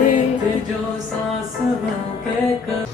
करते। जो सांस भर के कर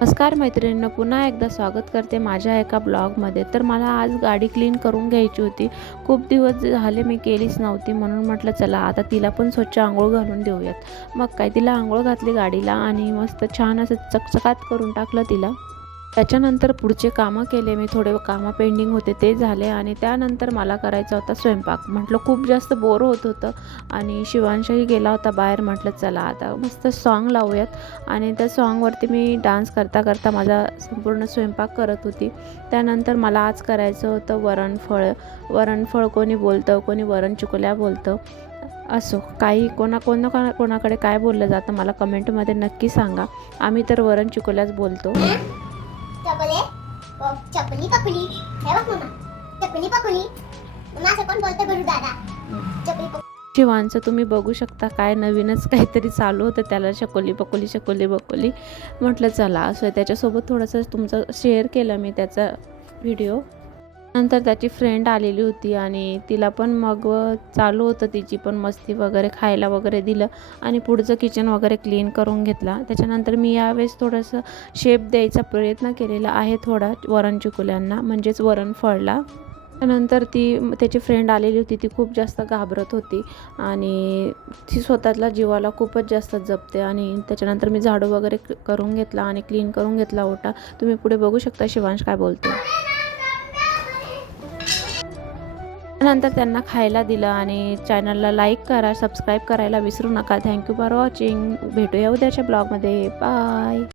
नमस्कार मैत्रिणींनो, पुन्हा एकदा स्वागत करते माझ्या एका ब्लॉगमध्ये। तर मला आज गाडी क्लीन करून घ्यायची होती। खूप दिवस झाले मी केलीच नव्हती, म्हणून म्हटलं चला आता तिला पण स्वच्छ आंघोळ घालून देऊयात। मग काय तिला आंघोळ घातली गाडीला आणि मस्त छान असं चकचकात करून टाकलं तिला। त्याच्यानंतर पुढचे कामं केले मी, थोडे कामं पेंडिंग होते ते झाले आणि त्यानंतर मला करायचा होता स्वयंपाक। म्हटलं खूप जास्त बोर होत होतं आणि शिवांशही गेला होता बाहेर। म्हटलं चला आता मस्त सॉन्ग लावूयात आणि त्या सॉन्गवरती मी डान्स करता करता माझा संपूर्ण स्वयंपाक करत होती। त्यानंतर मला आज करायचं होतं वरणफळ कोणी बोलतं, कोणी वरण चिकोल्या बोलतं, असो काही कोणाकडे काय बोललं जातं मला कमेंटमध्ये नक्की सांगा। आम्ही तर वरण चिकोल्याच बोलतो। चपली पकली हे बघ मम्मा, चपली पकली मम्मा असं कोण बोलतं गुरु दादा, चपली शिवांचं तुम्ही बघू शकता काय नवीनच काहीतरी चालू होतं त्याला, शकोली बकोली। म्हटलं चला असं त्याच्यासोबत थोडंसं तुमचं शेअर केलं मी त्याचा व्हिडिओ। नंतर त्याची फ्रेंड आलेली होती आणि तिला पण मग चालू होतं तिची पण मस्ती वगैरे, खायला वगैरे दिलं आणि पुढचं किचन वगैरे क्लीन करून घेतला। त्याच्यानंतर मी यावेळेस थोडंसं शेप द्यायचा प्रयत्न केलेला आहे थोडा वरण चिकोल्यांना, म्हणजेच वरणफळला। त्यानंतर त्याची फ्रेंड आलेली होती, ती खूप जास्त घाबरत होती आणि ती स्वतःला जीवाला खूपच जास्त जपते। आणि त्याच्यानंतर मी झाडू वगैरे करून घेतला आणि क्लीन करून घेतला ओटा। तुम्ही पुढे बघू शकता शिवांश काय बोलतो। नंतर त्यांना खायला दिलं आणि चॅनलला लाईक करा, सबस्क्राईब करायला विसरू नका। Thank you for watching. भेटूया उद्याच्या ब्लॉगमध्ये, बाय।